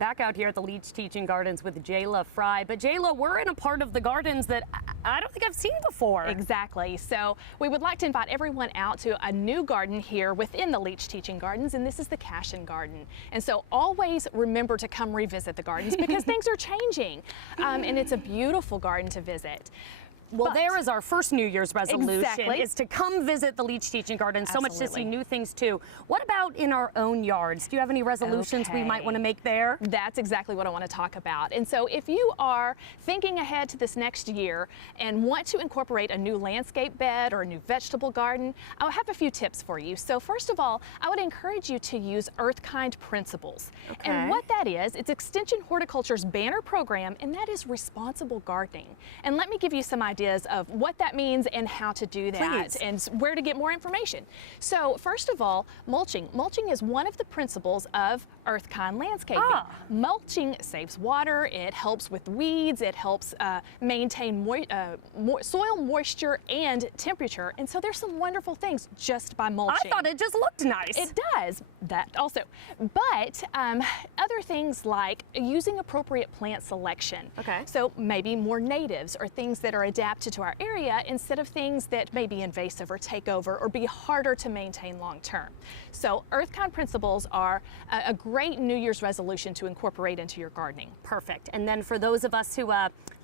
Back out here at the Leach Teaching Gardens with Jayla Fry. But Jayla, we're in a part of the gardens that I don't think I've seen before. Exactly. So we would like to invite everyone out to a new garden here within the Leach Teaching Gardens, and this is the Cashin Garden. And so always remember to come revisit the gardens because things are changing, and it's a beautiful garden to visit. Well, there is our first New Year's resolution, exactly. is to come visit the Leach Teaching Garden. So Absolutely. much to see, new things too. What about in our own yards? Do you have any resolutions we might want to make there? That's exactly what I want to talk about. And so if you are thinking ahead to this next year and want to incorporate a new landscape bed or a new vegetable garden, I'll have a few tips for you. So first of all, I would encourage you to use Earth-Kind principles. Okay. And what that is, it's Extension Horticulture's banner program, and that is responsible gardening. And let me give you some ideas of what that means and how to do that. Please. And where to get more information. So first of all, mulching. Mulching is one of the principles of Earth-Kind landscaping. Mulching saves water, it helps with weeds, it helps maintain soil moisture and temperature. And so there's some wonderful things just by mulching. I thought it just looked nice. It does, that also. But other things like using appropriate plant selection. Okay. So maybe more natives or things that are adapted to our area instead of things that may be invasive or take over or be harder to maintain long term. So Earth-Kind principles are a great New Year's resolution to incorporate into your gardening. Perfect. And then for those of us who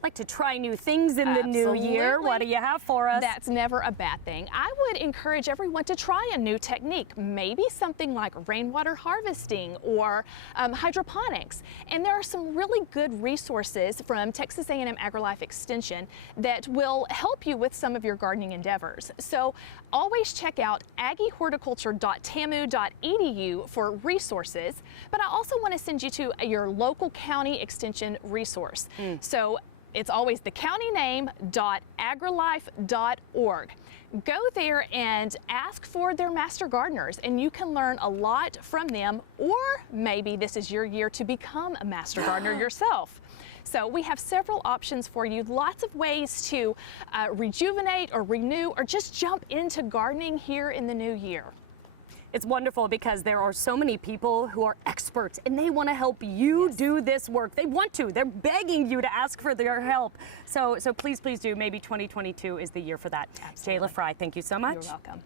like to try new things in the new year, what do you have for us? That's never a bad thing. I would encourage everyone to try a new technique, maybe something like rainwater harvesting or hydroponics. And there are some really good resources from Texas A&M AgriLife Extension that will help you with some of your gardening endeavors. So always check out aggihorticulture.tamu.edu for resources, but I also want to send you to your local county extension resource. So it's always thecountyname.agrilife.org. Go there and ask for their master gardeners, and you can learn a lot from them, or maybe this is your year to become a master gardener yourself. So we have several options for you, lots of ways to rejuvenate or renew or just jump into gardening here in the new year. It's wonderful because there are so many people who are experts and they want to help you do this work. They want to. They're begging you to ask for their help. So please, please do. Maybe 2022 is the year for that. Absolutely. Jayla Fry, thank you so much. You're welcome.